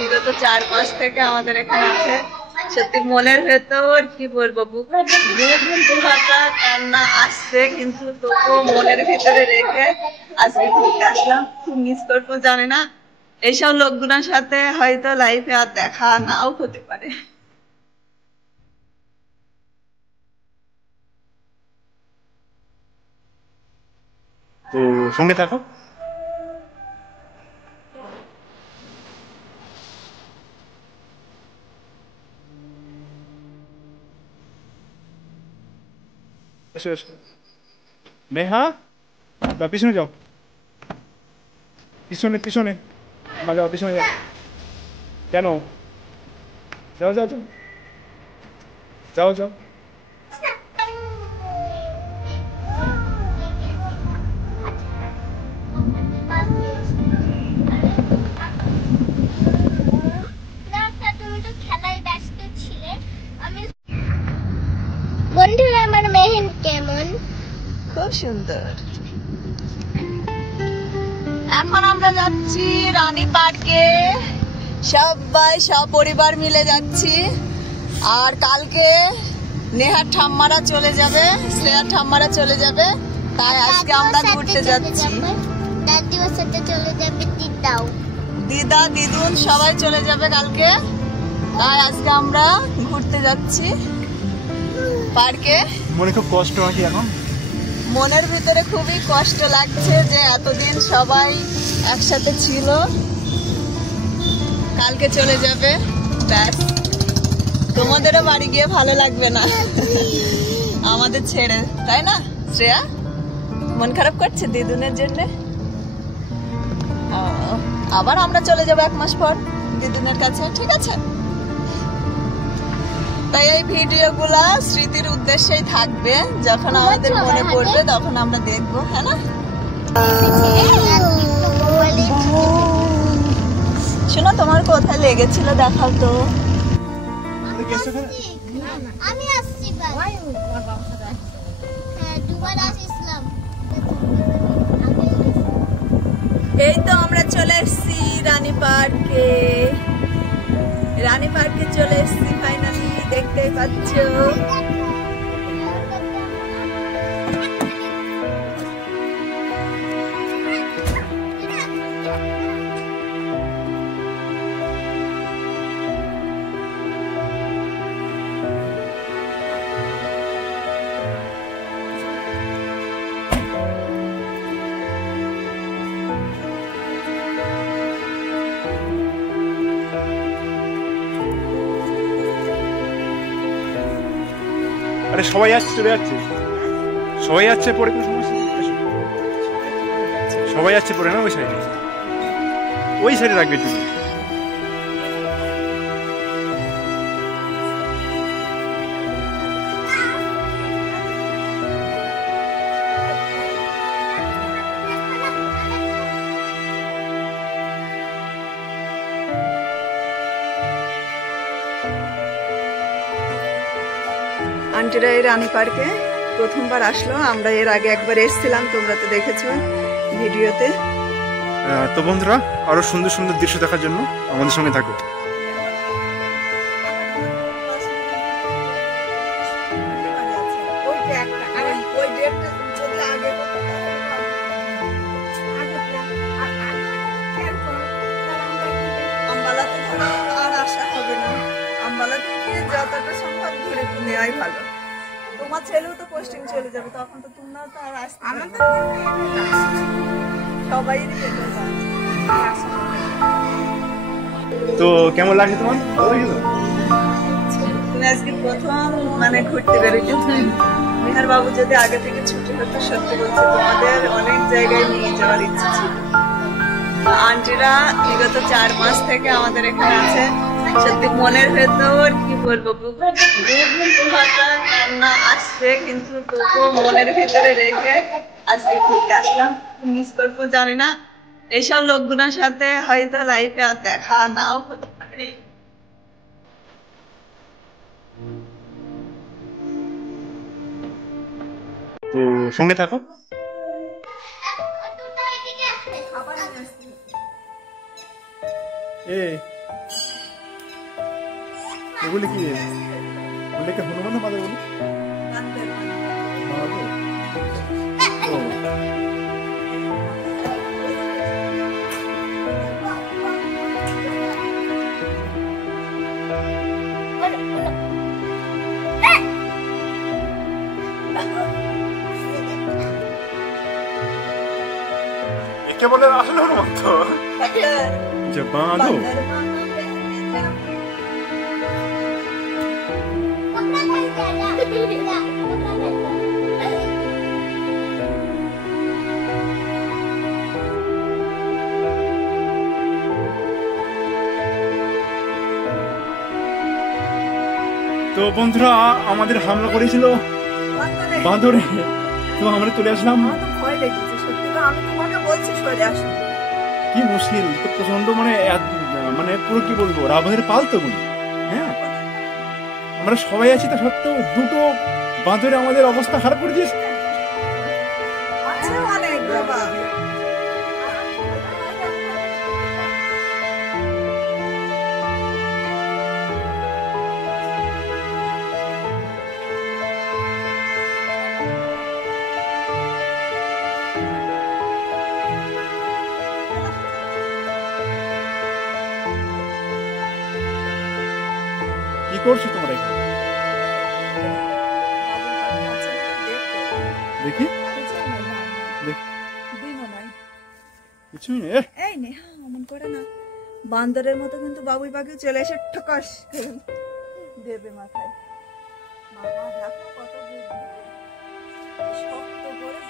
বিগত 4 মাস থেকে আমাদের এখানে আছে। সত্যি মনের ভেতর কি বলবো, বুক কান্না আসছে, কিন্তু তবুও মনের ভিতরে রেখে আজকে ঘুরতে আসলাম। খুব মিস করবো, জানি না এইসব লোকগুলোর সাথে হয়তো লাইফে আর দেখা নাও হতে পারে। তো সঙ্গে থাকো। এসো এসো নেহা, বা পিছনে যাও, পিছনে পিছনে যাও, পিছনে যাও। কেন? যাও যাও যাও যাও যাও। বন্ধুরা, আমার মেহেন কেমন? খুব সুন্দর। এখন আমরা যাচ্ছি রানী পার্কে, সবাই সপরিবার মিলে যাচ্ছি। আর কালকে নেহার ঠাম্মারা চলে যাবে, শ্রেয়ার ঠাম্মারা চলে যাবে, তাই আজকে আমরা ঘুরতে যাচ্ছি। দাদিও সাথে চলে যাবে, দিদাও, দিদা দিদুন সবাই চলে যাবে কালকে, তাই আজকে আমরা ঘুরতে যাচ্ছি পার্কে। মনে খুব কষ্ট হয় এখন? মনের ভিতরে খুবই কষ্ট লাগছে যে এতদিন সবাই একসাথে ছিল, কালকে চলে যাবে। ব্যাস, তোমাদেরও বাড়ি গিয়ে ভালো লাগবে না আমাদের ছেড়ে, তাই না শ্রেয়া? মন খারাপ করছে দিদুনের জন্য। আবার আমরা চলে যাবো 1 মাস পর দিদুনের কাছে, ঠিক আছে? তাই এই ভিডিওগুলা স্মৃতির উদ্দেশ্যেই থাকবে, যখন আমাদের মনে পড়বে তখন আমরা দেখবো, হ্যাঁ না? শোনো, তোমার কোথায় লেগেছিল দেখাও তো। আমি আসছি, দুবার আসছিলাম। এই তো আমরা চলে এসেছি রানী পার্কে। রানী পার্কে চলে এসেছি ফাইনালি, দেখতেই পাচ্ছ। আরে সবাই আসছে, চলে যাচ্ছে, সবাই যাচ্ছে পরে, কোনো সমস্যা নেই। সবাই যাচ্ছে পরে, না ওই সাইডে, ওই সাইডে রাখবে তুমি। আন্টিরা এই রানী পার্কে প্রথমবার আসলো, আমরা এর আগে একবার এসেছিলাম, তোমরা তো দেখেছো ভিডিওতে। তো বন্ধুরা, আরো সুন্দর সুন্দর দৃশ্য দেখার জন্য আমাদের সঙ্গে থাকো। যতটা সম্ভব ঘুরে নেওয়াই ভালো। তোমার ছেলেও তো পোস্টিং চলে যাবে, তখন তো তোমরাও তো আর আসতে পারবে না। সবাই তো কেমন লাগছে তোমার? ভালো লাগছে? তুমি আজকে প্রথম মানে ঘুরতে বেরোচ্ছো। মেহার বাবু যদি আগে থেকে ছুটি হতো, সত্যি বলছে তোমাদের অনেক জায়গায় নিয়ে যাওয়ার ইচ্ছে ছিল। আন্টিরা বিগত 4 মাস থেকে আমাদের এখানে আছে। সত্যি মনের ভেতর কি বলবো, কান্না আসছে, কিন্তু তবুও মনের ভিতরে রেখে আজকে ঘুরতে আসলাম। মিস করবো, জানি না এইসব লোকগুলোর সাথে হয়তো লাইফে আর দেখা নাও হতে পারে। তো সঙ্গে থাকো। এগুলি কি বলে কি হনুমান মাদা বলি একে বলে আসলে হনুমান তো যে বাঁধো তো বন্ধুরা আমাদের হামলা করেছিল বাঁদরে, তো আমরা চলে আসলাম। ভয় লেগেছে সত্যি, আমি তোমাকে বলছি সরে আসো। কি মুশকিল, তো প্রচন্ড মানে মানে পুরো কি বলবো রাবণের পাল তো বলি। হ্যাঁ আমরা সবাই আছি, তা সত্ত্বেও দুটো বাঁদরে আমাদের অবস্থা খারাপ করে দিয়েছে। আচ্ছা অনেক বাবা, কি করছো তোমরা এখানে? দেখি কিছুই নেই। এই নে অমন করে না, বান্দরের মতো কিন্তু বাবুই পাখি চলে এসে ঠকাস দেবে মাথায়। বাবা দেখো কত শক্ত করে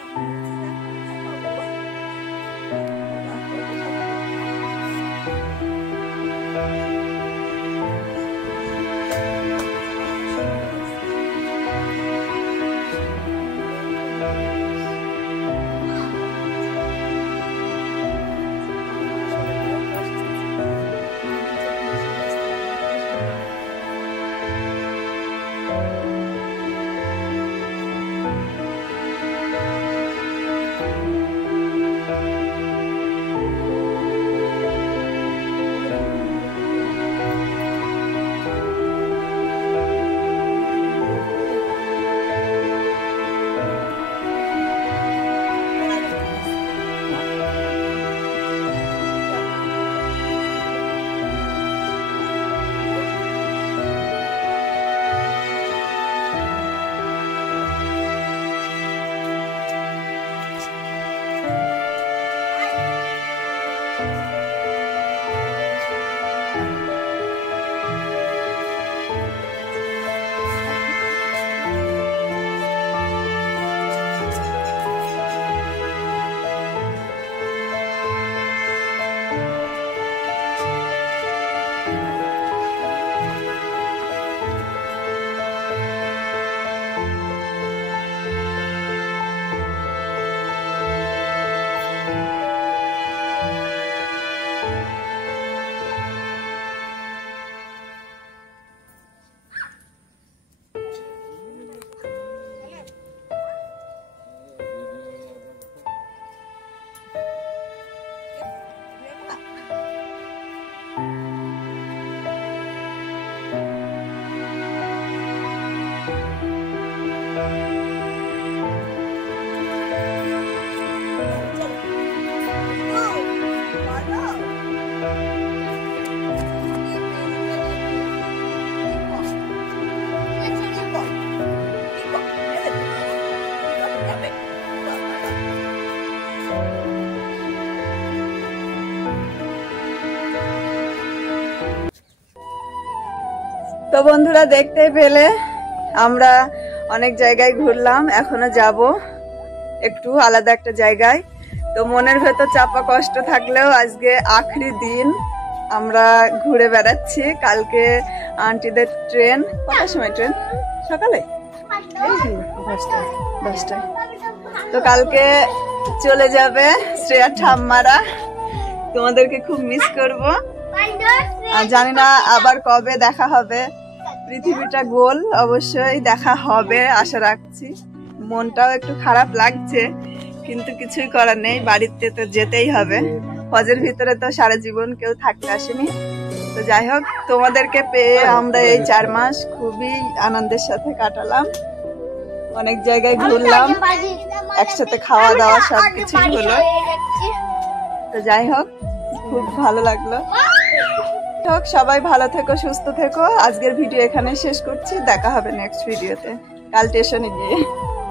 তো বন্ধুরা দেখতে পেলে আমরা অনেক জায়গায় ঘুরলাম, এখনো যাব একটু আলাদা একটা জায়গায়। তো মনের ভেতর চাপা কষ্ট থাকলেও আজকে আখরি দিন, আমরা ঘুরে বেড়াচ্ছি। কালকে আন্টিদের ট্রেন, কটার সময় ট্রেন? সকালে 10টায়। তো কালকে চলে যাবে শ্রেয়া ঠাম্মারা, তোমাদেরকে খুব মিস করব। আর জানি না আবার কবে দেখা হবে, পৃথিবীটা গোল, অবশ্যই দেখা হবে আশা রাখছি। মনটাও একটু খারাপ লাগছে, কিন্তু কিছুই করার নেই, বাড়িতে তো যেতেই হবে। হজের ভিতরে তো সারা জীবন কেউ থাকতে আসেনি, তো তো যাই হোক, তোমাদেরকে পেয়ে আমরা এই 4 মাস খুবই আনন্দের সাথে কাটালাম। অনেক জায়গায় ঘুরলাম, একসাথে খাওয়া দাওয়া সবকিছু হলো। তো যাই হোক, খুব ভালো লাগলো। হোক, সবাই ভালো থেকো, সুস্থ থেকো। আজকের ভিডিও এখানে শেষ করছি, দেখা হবে নেক্সট ভিডিওতে কাল স্টেশনে গিয়ে।